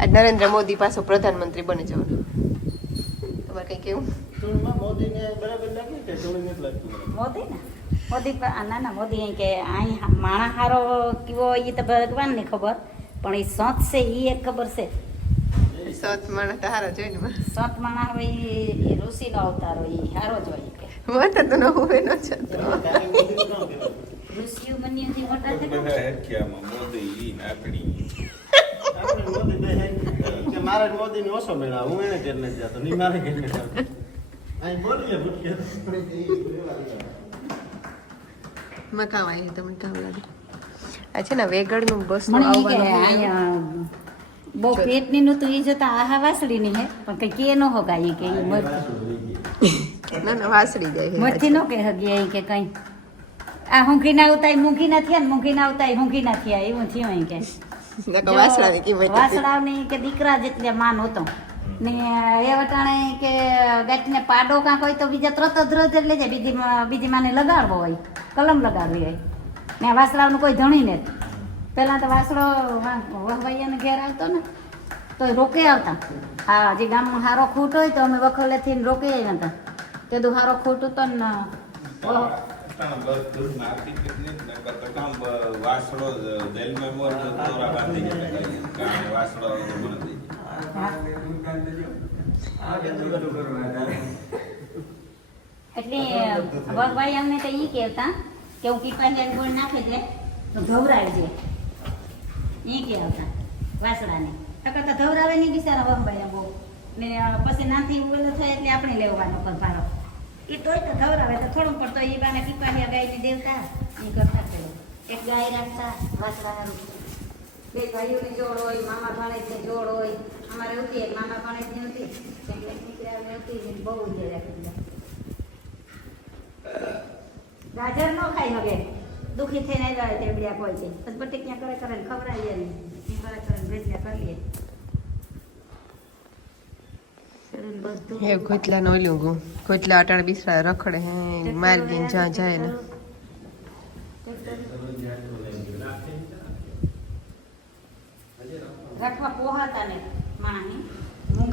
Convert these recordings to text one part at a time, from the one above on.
આજ નરેન્દ્ર મોદી પાછો પ્રધાનમંત્રી બની જવાનો. તમારે કઈ કેવું? મોદીને બરાબર લાગે કે થોડું નથી લાગતું? મોદી ના મોદી એમ કે અહીં માણા હારો કેવો એ તો ભગવાનને ખબર, પણ એ સંત છે એ એક ખબર છે. સત માણસ તો હારો જોઈ ને સંત માણા હોય એ ઋષિનો અવતાર હોય એ હારો જ હોય કે મોટા તો ન હોય ન છે તો ઋષિઓ મન્યુથી મોટા છે ને. બધા હેઠિયામાં મોદી ઈ ને આપણી કે મારે મોદીને ઓછો મેળા, હું એને ઘેર નથી જતો, નહીં મારે ઘેર નથી જતો. અહીં બોલીએ ભૂટકે. મકામ આવી તમને કામ લાગે. આ છે ને વેગળનું બસ મને ઈ કે આવવાનું અહીંયા બહુ પેટની નું તો એ જોતા આહા વાસળીની હે, પણ કઈ કે ન હોગાય કે ઈ ના ના વાસળી જાય મરથી નો કે હગી એ કે કઈ આ હુંકી ના ઉતાય મૂંગી ના થયા ને મૂંગી ના ઉતાય હુંકી ના થયા એવું થયું અહીં કે નકર વાસળાની કિંમત વાસળાવની કે દીકરા જેટલે માન હતો ને એ વટાણે કે ગાંઠને પાડો કાંક હોય તો બીજા તરત જ લઈ જાય, બીજી માને લગાડવો હોય, કલમ લગાડવી હોય ને વાસળાવનું કોઈ ધણી ને પેલા તો વાસળો વહવાઈયાને ઘેર આવતો ને તો રોકે આવતા. હા જે ગામમાં હારો ખૂટ હોય તો અમે વખોલેથી રોકે નતા તે દુ હારો ખૂટ હતો ને બધું માર્કેટ કેટલી નકર તો કામ વાસળો જેલમાં મોર તો તોરા બાંધી ગયા કામ વાસળો મને દઈ એટલે વહવાઈ અમને તો ઈ કહેતા કે હું કીપાની ગોળ નાખી દે તો ધવરાવજે ઈ કે આવતા વાસળાને નકર તો ધવરાવે નહીં બિચારા વહવાઈ બહુ ને પછી નાથી ઉવેલો થાય એટલે આપણે લેવાનો ભારો એ તોય તો ધવરાવે તો થોડું પડતો એ બાને પીપાલિયા ગાયને દેવતા એ કરતા થયો. એક ગાય રાખતા વાસળાનું, બે ભાઈઓની જોડ હોય, મામા ભાણેજની જોડ હોય. અમારે હતી એક મામા ભાણેજની હતી, એક દીકરાને હતી, બહુ ઉજે રાખી. ગાજર ન ખાઈ હવે દુઃખી થઈને આવ્યા હોય તે બીજા કોઈ છે પછી બટેકિયા કરે કરે ખવડાવીએ ને એ કરે કરે ભેજ્યા કરીએ. હે કોટલા નો ઓલું ગયું કોટલા અટાણ બિસરા રખડે હે માર દઈને જ્યાં જાય ને રાખવા પોહાતા ને માણી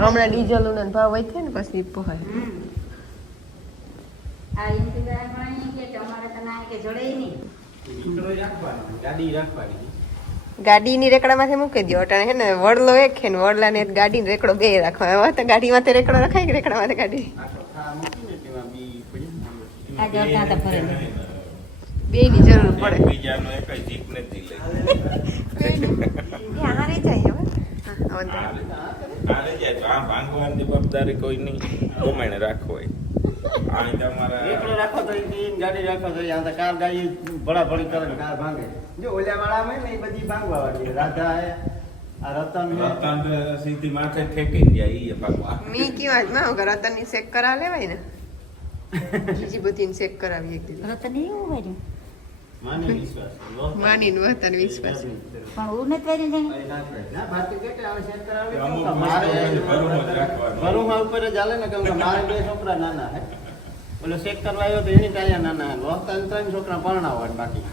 હમણાં ડીઝલ નો ભાવ વધ્યો ને પછી પોહાય. આ ઇન્તજાર માણી કે અમારે તો ના કે જડે નહીં ગાડી રાખવાની. ગાડીની રેકડામાંથી મૂકી દો અટાણે હે ને વડલો એક છે ને વડલાને ગાડીને રેકડો બે રાખો. હવે તો ગાડીમાં તો રેકડો રખાય કે રેકડામાં ગાડી આ જડતા તો ફરે બેયની જરૂર પડે. બીજાનો એક જીપ નથી લઈ હારે જાય હવે હાલે જાય તો આ ભાંગવાની જવાબદારી કોઈ નહીં ગમાઈને રાખવો હોય આ તમારા એકલો રાખો તો ઈ ગાડી રાખો તો આ તો કાર ગાડી ભડાભડી કરે ને કાર ભાંગે. જો ઓલા વાળા હોય ને એ બધી ભાંગવા વાળી. રાધા હે, આ રતન હે. રતન સીધી માથે ઠેકી જાય ઈ ભગવાન મી કેવા માં હું રતનની ચેક કરાવ લેવાય ને બીજી બધીને ચેક કરાવી એક દીધી રતન એવું હોય માની વિશ્વાસ. માનીને વતન વિશ્વાસ પણ હું નથી પહેરી જાય ના બાકી કેટલા આવે ચેક કરાવે અમુક તો મારે ભરું જ રાખવાનું. ભરુમાં ઉપર જ હાલે ને કેમ કે મારે બે છોકરા નાના હે. ઓલો ચેક કરવા આવ્યો તો એની ટાળિયા નાના હે. વખતા 3 છોકરા પરણાવા હોય બાકી.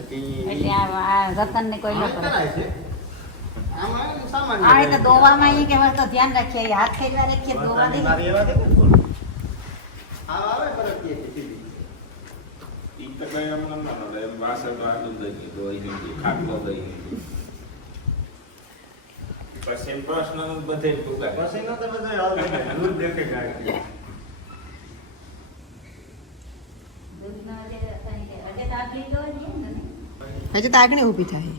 એટલે આ રતન ને કોઈ ન કરે. કરાય છે. આમાં સામાન્ય આ તો દોવામાં એ કહેવાય તો ધ્યાન રાખીએ હાથ ખેલવા રાખીએ દોવા દે મારી એવા દે ને ફૂલ. આ આવે પરત કે સીધી. ઈ તો કઈ એમ ન મળે એમ વાસણ આટલું દઈ દીધું હોય ખાટલો દઈ દીધું પછી પ્રશ્ન બધે ટૂંકા પછી નો તો બધો આવે દૂધ દેખે ગાય. દૂધના જે રતન કે અજે તો આટલી તો જ ને હજુ તો આગળ ઊભી થાય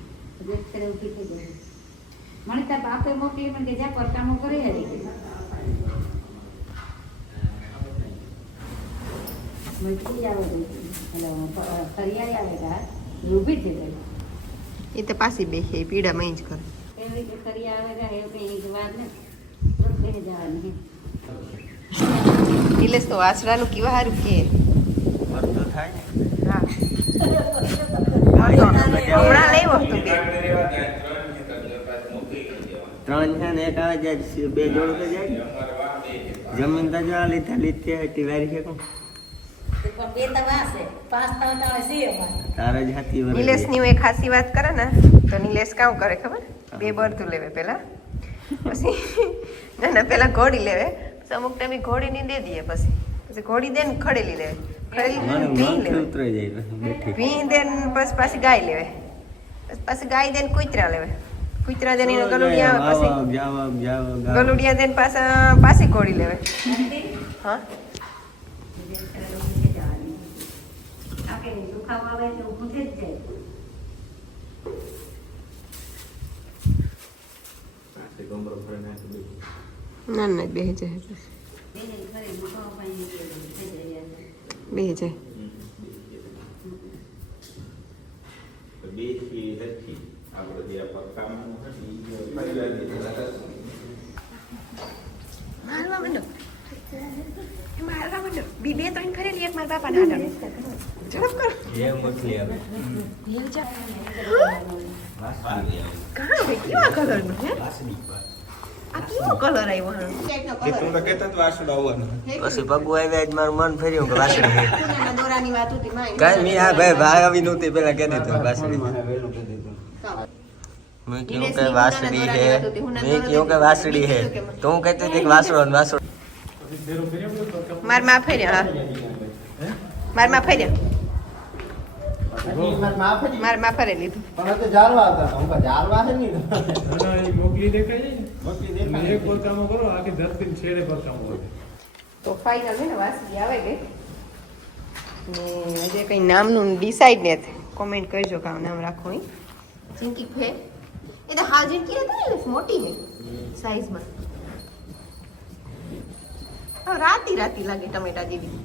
દૂધ કરે ઉભી થઈ જાય. મને તાર બાપે મોકલી મને કે જા પરકામો કરે હરી મજબૂરી આવે છે ફરિયાળી આવે કા ઊભી થઈ જાય. એ તો પાછી બેસે પીડામાં જ કરે એવી રીતે ફરિયા આવે કા એવું કઈ વાત ને ઘરે જવાની નિલેશ તો વાસડાનું કેવા સારું કે બધું થાય ને. હા હમણાં લેવો હતો બે 3 છે ને એક આવે જાય બે જોડ તો જાય જમીન તો જો લીધા લીધે હતી વારી છે કોણ પણ બે તો વાસે 5 તાવટા આવે છે અમાર તારે જ હાથી વરે નિલેશ ની એક ખાસી વાત કરે ને તો નિલેશ કામ કરે ખબર 2 બરતું લેવે પેલા, પછી ના પેલા ઘોડી લેવે, પછી અમુક ટાઈમે ઘોડીની દે દઈએ, પછી ઘોડી દે ને ખડેલી લેવે, ખડેલી ભી લેવે, ભી દે ને પછી પાછી ગાય લેવે, પછી ગાય દે ને કૂતરા લેવે, કૂતરા દે ને ગલુડિયા, પછી ગલુડિયા દે ને પાછી ઘોડી લેવે. હા દુખાવો આવે તો ઊભું થઈ જ જાય. ના ના બેહી જાય, બેહી જાય. મારવા માંડો, મારવા માંડો. 2-3 ફરેલી, એક મારા બાપા ના ઝડપ કરો. કાં ભાઈ કેવા કલરનું હે? આ કેવો કલર આવ્યો હે? પછી પગું આવ્યા જ મારું મન ફર્યું કે વાસળી પૂનમના દોરાની વાત હતી માં. કાંઈ મેં આ ભાઈ આવી નહોતી પેલા કહી દીધું વાસળી. મેં કહ્યું કે વાસળી હે, મેં કહ્યું કે વાસળી હે, તો હું કહેતી હતી કે વાસળો ને વાસળો. માર માં ફર્યા, હા માર માં ફર્યા, માર માં ફરે લીધું. તો ફાઇનલ છે ને વાસળી આવે ગઈ ને હજી કઈ નામનું ડિસાઈડ ને કોમેન્ટ કરજો કે નામ રાખો. ચિંકી ફે એ તો હાલ જિંદગી હતી ને મોટી હે સાઈઝમાં. રાતી રાતી લાગે ટમેટા જેવી.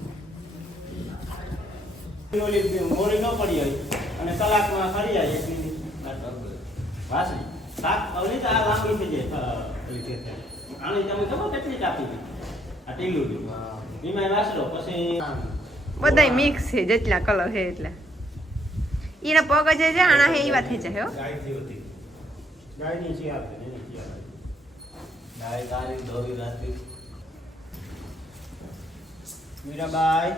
મોરી ન પડી હોય અને કલાકમાં ખરી જાય એટલી વાસળી શાક અવલી તો આ લાંબી થઈ જાય. આની તમે ખબર કેટલી કાપી હતી? આ ટીલું એમાં વાસળો પછી બધાય મિક્સ છે, જેટલા કલર છે એટલા. એના પગ જે છે આના હે એવા થઈ જાય હો. ગાયની છે આપણે ગાય તારી ધોરી રાતી મીરાબાઈ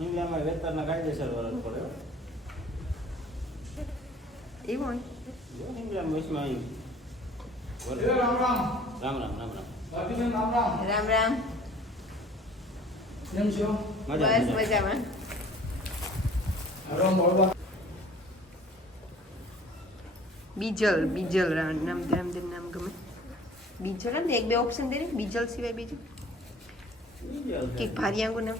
ઇંગ્લેન્ડમાં વેતરના કાયદેસર વરસ પડ્યો એવું ઇંગ્લેન્ડ વચમાં રામ રામ રામ રામ રામ રામ રામ. બસ મજામાં. બીજલ બીજલ નામ નામ ગમે. બીજલ ને 1-2 ઓપ્શન દે ને, બીજલ સિવાય બીજું કે ભારિયાંગુ નામ.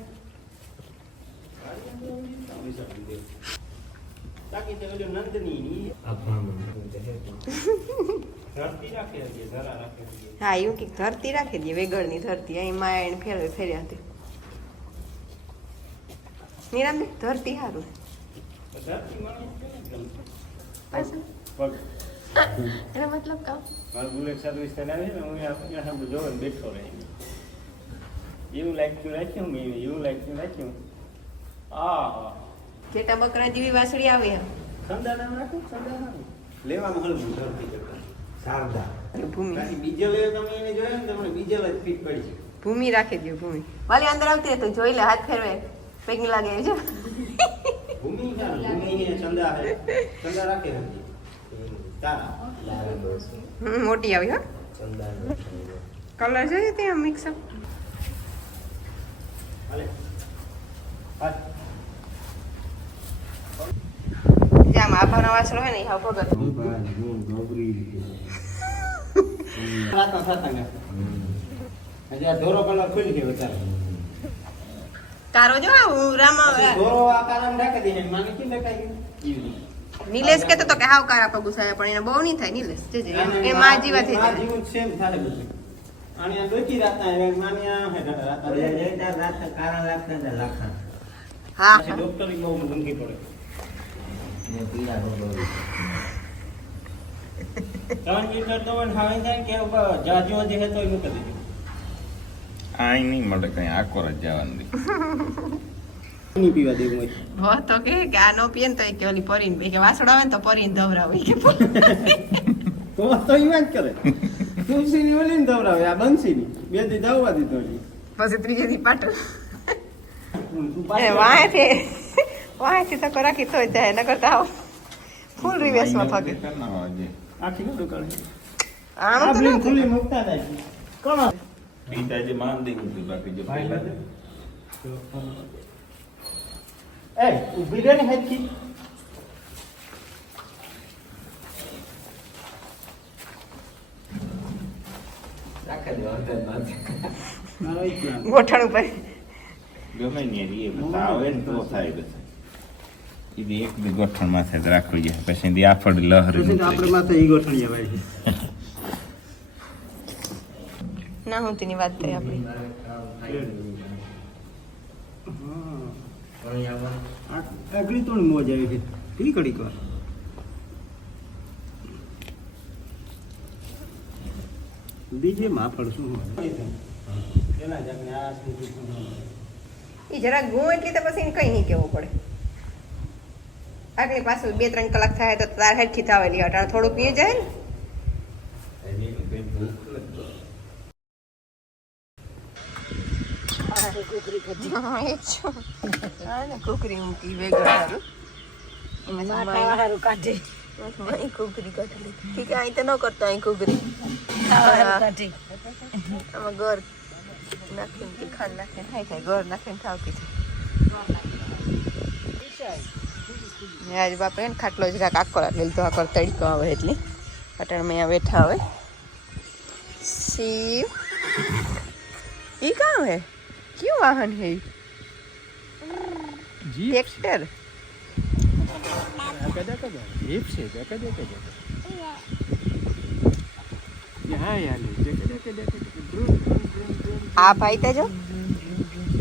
બાકી તો ઓલું નંદની ધરતી રાખી હતી, ધરા રાખી હતી. હા એવું કે ધરતી રાખી દે, વેગળની ધરતી અહીં માયા ફેર્યા હતી. નિરામ ધરતી સારું ધરતી મને પાછું પગ એનો મતલબ કામ મારું બુલેટ સર્વિસ ચલાવી ને હું અહીંયા સામે જોવે બેઠો રહે. એવું લાગ્યું રાખ્યું મેં, એવું લાગ્યું રાખ્યું. હા જેટા બકરા જેવી વાસળી આવે સંદા નામ રાખું, સંદા નામ લેવાનું હળવું ધરતી કરતા શારદા. ભૂમિ બાકી બીજે લેવો તમે એને જોયો ને તમને બીજે જ ફીટ પડી છે. ભૂમિ રાખી દો. ભૂમિ વાલી અંદર આવતી રહે તો જોઈ લે, હાથ ફેરવે પેકિંગ લાગે એવી છે. ભૂમિ ક્યાં? ભૂમિ અહીંયા સંદા હે, સંદા રાખે હતી તારા મોટી આવી હો. કલર જોઈએ ત્યાં મિક્સ અપ. હાલે હાલ જામ આભાનો વાસળો હોય ને એ હાવ ભગત. રાતના સાતંગા હજી આ ધોરો કલર ખુલી ગયો વધારે. તારો જો હું રામા ધોરો આ કારમ રાખી દે માને કે લખાઈ નિલેશ કહેતો તો કે હાવ કારા પગુ સાહેબ, પણ એને બહુ નહીં થાય. નિલેશ જે એ માં જીવા થઈ જાય. જીવું સેમ થાય બધું. આની દોતી રાતના એ માનિયા હે રાતના રાત કારા લાગતા ને લાખા. હા પછી ડોક્ટરી બહુ ધમકી પડે. ને પીડા રોગ ત્રણ લીટર તો હવે થાય કે જાજો જે હે તોય મૂકી દેજો. આઈ નહીં મળે કઈ આકોર જ જવાનું દી. નહીં પીવા દેવું હોય હો તો કે આ નો પીએ ને તો કે ઓલી પરીને કે વાસડો આવે ને તો પરીને ધવરાવે કે તો તો ઈવાન કરે. તુલસીની ઓલીને દવરાવે આ બંસીની બે દી દવવા દીધો છે. પછી ત્રીજે દી પાટો તું એને વાહેથી તો રાખી તો જાય ન કરતા આવો ફૂલ રિવર્સમાં ભાગે આખી નો કાઢે આણો આ તો બ્રેક ના ખુલ્લી મુકતા જાય કોણ પિતાજી માન દેવું હતું બાકી જો ભાઈ પહેલા એ ઊભી રહે ને હેડકી મારો એક ના ગોઠણ ઉપર ગમે ને એ બધા આવે ને તો થાય પછી એ બી એક બી ગોઠણ માથે જ રાખવી જાય પછી દી આફડ લહર પછી તો આપણે માથે ઈ ગોઠણી ભાઈ ના હોતીની વાત થઈ આપણી આગળી તો મોજ આવી છે કી કડી કર બીજે માફળ શું પેલા જાગને આ એ જરા ગો એટલે તો પછી એને કઈ નહીં કેવું પડે આગળ પાછું 2-3 કલાક થાય તો તાર હેઠી થાવેલી અટાણ થોડું પી જાય ને હા, એ જ છું. હા ને, કુકરી મૂકી વેગળ હારું. એમાંથી માઈ કુકરી કાઢી લીધી. ઠીક, અહીં તો ન કરતો અહીં કુકરી. આમાં ગોળ નાખીને કે ખાંડ નાખીને ખાઈ જાય, ગોળ નાખીને ખાવતી છે. આજ બાપે ને ખાટલો જરાક આખો લીધો, આખો તડકો આવે એટલે અટાણમાં અહીંયા બેઠા હોય. શિવ ઈ કાં હે? क्यों वाहन है ट्रैक्टर जीप से आ भाई ते जो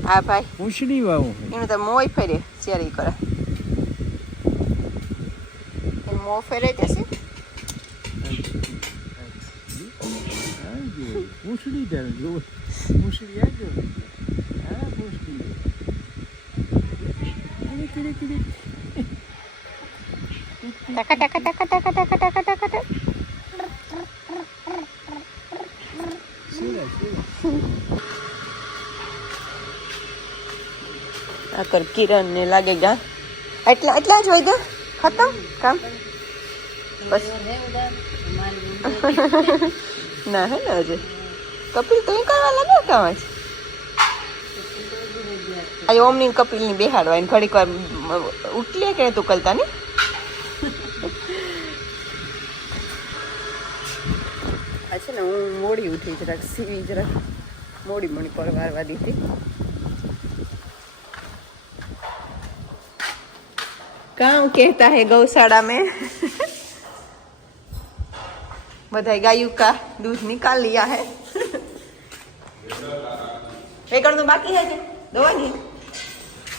आ भाई पूछड़ी वाऊ इनो तो मोय फेरे चेरी करे इन मो फेरे जैसे पूछड़ी दे जो पूछड़ी आ जो टका टका टका टका टका टका टका टका आकर किरण ने लागेगा એટલા એટલા જ હોય તો ખતમ કામ બસ ના હે ને હજે કપિલ તો કરવા લાગે કામ જ આ ઓમની કપિલ ની બેહાડવા એને ઘડીક વાર ઉઠલે કે તું કલતા ને આ છે ને હું મોડી ઉઠી જરાક સીવી જરાક મોડી મોડી પર વારવા દીધી કામ કહેતા है गौशाला में बधाई गायों का दूध निकाल लिया है वेगण तो बाकी है दवा नहीं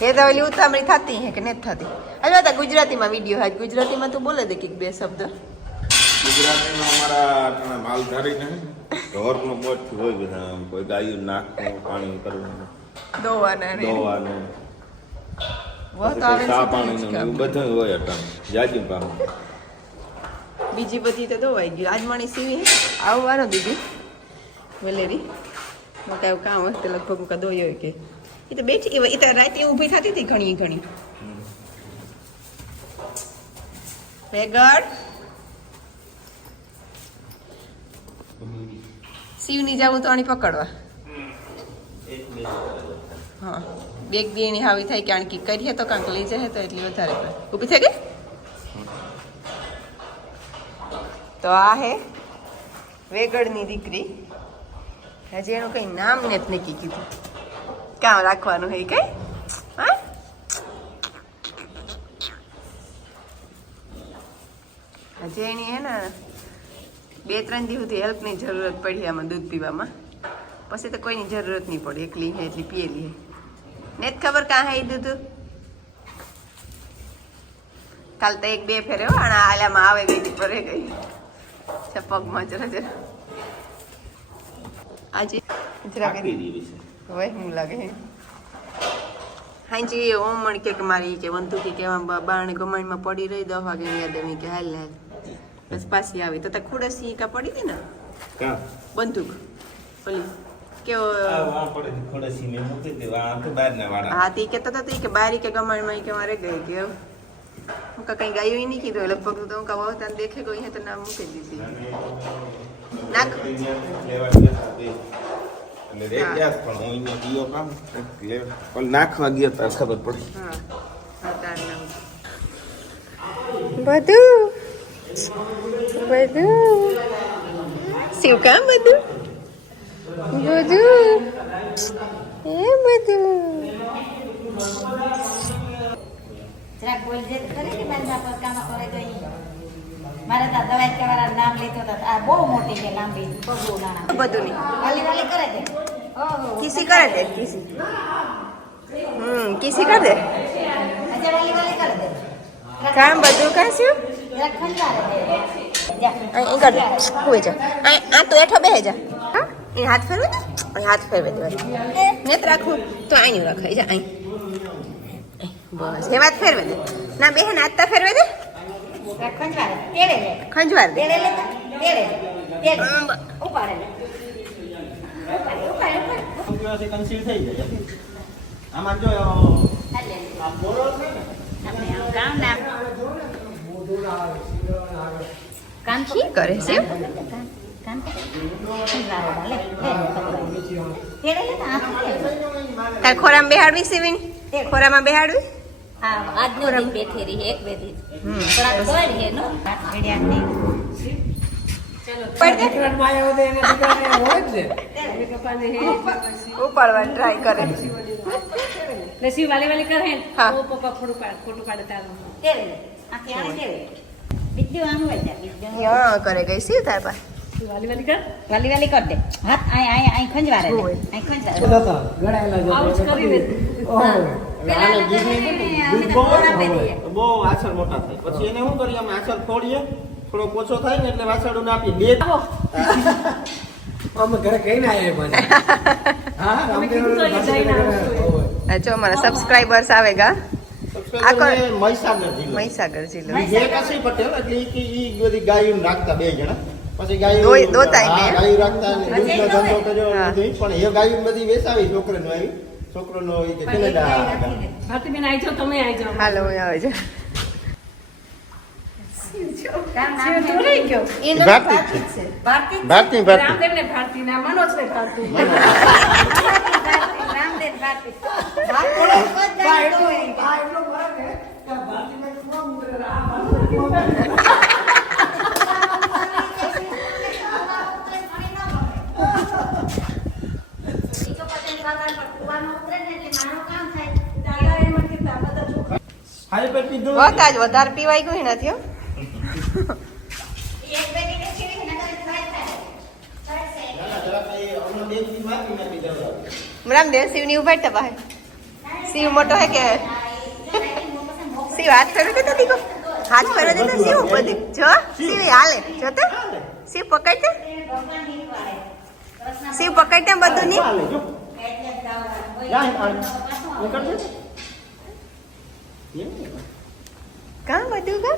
ये दवाई उतामड़ी थती है कि नहीं थती अरे बता गुजराती में वीडियो है गुजराती में तो बोले दे कि बे शब्द ગુજરાતી માં અમારા માલધારી ને ઢોર નો મોટ હોય બધા કોઈ ગાયું નાખવું પાણી કરવું દોવાનું वो तो आवे સા પાણી નું બધું હોય અટાણ જાજી પામ બીજી બધી તો દવાઈ ગઈ આજ માણી સીવી હે આવવાનો દીદી વેલેરી મોટા કામ વખતે લગભગ કા દોયો કે એ તો બેઠી એ તો રાતે ઊભી થતી હતી ઘણી ઘણી વેગડ શિવની જાવું તો આની પકડવા હા બેગ દીની હાવી થાય કે આણકી કરીએ તો કાંક લઈ જાય તો એટલી વધારે ઊભી થઈ ગઈ તો આ હે વેગડની દીકરી હજી એનું કઈ નામ ને જ નક્કી કીધું કામ રાખવાનું હે કઈ હા હજી એની હે ને 2-3 દિવસ સુધી હેલ્પની જરૂરત પડી આમાં દૂધ પીવામાં પછી તો કોઈની જરૂરત નહીં પડે એકલી હે એટલી પીએલી હે ને જ ખબર કાં હે દૂધ કાલ તો 1-2 ફેરે આણા આલામાં આવે ગઈ હતી પરે ગઈ પગમાં જરા જરા આજે જરા હવે હું લાગે હાજી ઓમણ કે મારી કે વંતુ કે કેવા બારણે ગમાણીમાં પડી રહી 10 વાગે યાદ આવી કે હાલ હાલ બસ પાછી આવી તો ખુડસી કા પડી હતી ને કા બંદૂક ઓલી કેવો આ પડે ખોડસી મે મૂકી દે આ તો બહાર ના વાળા હા તી કેતા હતા કે બારી કે ગમાણીમાં કે મારે ગઈ કે હું કઈ ગાયું નહીં કીધું લગભગ તો હું કહું તને દેખે કોઈ તો નામ મૂકી દીધી નાખ નાખવા ગયો તાર ખબર પડી. બધું શિવ કામ બધું એ બધું જરાક બોલજે તો ખરી કે મારા બાપા કામ કરે તો ઈ. મારે તો દવાઈ કરવાના નામ લીધો તો આ બહુ મોટી છે લાંબી બહુ નાના બધું નહીં વાલી વાલી કરે છે. ઓહો કિસી કરે દે કિસી કિસી કર દે આજે વાલી વાલી કરે છે. કામ બધું કાશ્યું જરાક ખંજારે છે. જા. અહીં કર દે હોય જા આ તો એઠો બેહે જા હા એ હાથ ફેરવે ને અહીં હાથ ફેરવે દે નેત રાખું તો અહીં રખાય જા અહીં બસ એ વાત ફેરવે દે ના બેહે નાચતા ફેરવે દે જરાક ખંજારે તેડે લે ખંજવાર દે તેડે લે તેડે તેડે ઉપાડે લે ઉપાડે સંપૂર્ણથી કન્સીલ થઈ જાય. આમાં જો આ બોરો છે ને આપણે આમ કામ ના કામ કી કરે છે કામ ખંજારે લે તેડે લે આ તાર ખોરામાં બેહાડવી સીવીની ખોરામાં બેહાડવી હા આજનો દિન બેઠી રહી એક બે દિન પણ આ કોઈ હે નો રેડિયા નહીં ઉપાડવા ટ્રાય કરે લસી વાલી વાલી કરે ને હા. તો પપ્પા ખોટું પાડે તારું તેડે લે આખી આને તેડે બીજું આમ હોય જા બીજું યા કરે ગઈ સી તાર પા વાલી વાલી કર વાલી વાલી કર દે હાથ અહીં ખંજવારે દે અહીં ખંજવારે આવું જ કરી દે પેલા બહુ આછળ મોટા થાય પછી એને શું કરીએ અમે આછળ ફોડીએ થોડો ઓછો થાય ને એટલે વાછરડું આપીએ બે અમે ઘરે કહીને આયા મને હા તમે કીધું તો અહીંયા જઈને આવું. જો મારા સબસ્ક્રાઇબર્સ આવેગા મહીસાગર જિલ્લો મહીસાગર જિલ્લો જયકાશી પટેલ એટલે ઈ બધી ગાયું રાખતા બે જણા પછી ગાયું દોતાય બે. હા, ગાયું રાખતા અને દૂધનો ધંધો કર્યો હા. બધું. પણ એ ગાયું બધી વેચાવી છોકરાનો આવી છોકરોનો ઈ કે કેનેડા ભારતીબેન આવી જાઓ તમે આવી જાઓ હાલો હું આવે છે કામ નામ શિવ તો રહી ગયો એનો ભારતી ભારતી જ છે ભારતી ભારતી રામદેવ ને ભારતી ના મનોજ ને ભારતી રામદેવ ભારતી ભારતી તો હોય હાઈ પર પીધું વતા જ વધારે પીવાય ગયું નથી હો રામદેવ શિવની ઉભાડતા પાસે શિવ મોટો હે કે શિવ હાથ ફેરવે દેતા દીકો હાથ ફેરવે દેતા શિવ બધી જો શિવ હાલે જો તો શિવ પકડતે શિવ પકડતે બધું નહીં હાલે જો કાં બધું કાં